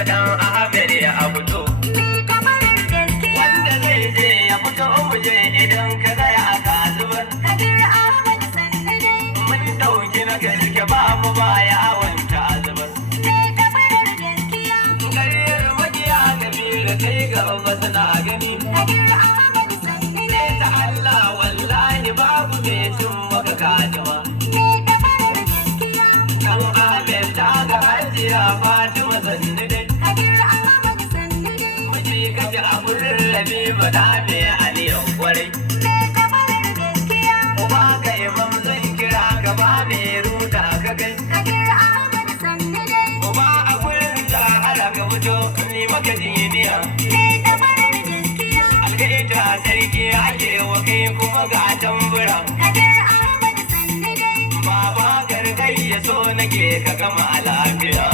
ga dan Ahmed ya fito. Wanda zai je ya fito mu je idan ka ga ya ka zubar. Mun dauki na gaske ba mu ba ya wanta zubar. Gariyar magiya Kabiru kai gaba suna gani. Ta Allah wallahi babu mai cin maka kajima. Dan Ahmed ta ga hajiya Fatima sanni dai. Miji kaji a gurin Labiba da me aliyan kwarai. Uba ga imam zan kira ka ba mai ruta ka kai. Uba a gurin ta ala ka fito ni maka jiniya. Algaita sarki ake wa kai kuma ga tambura. Baba gargai ya so nake ka gama lafiya.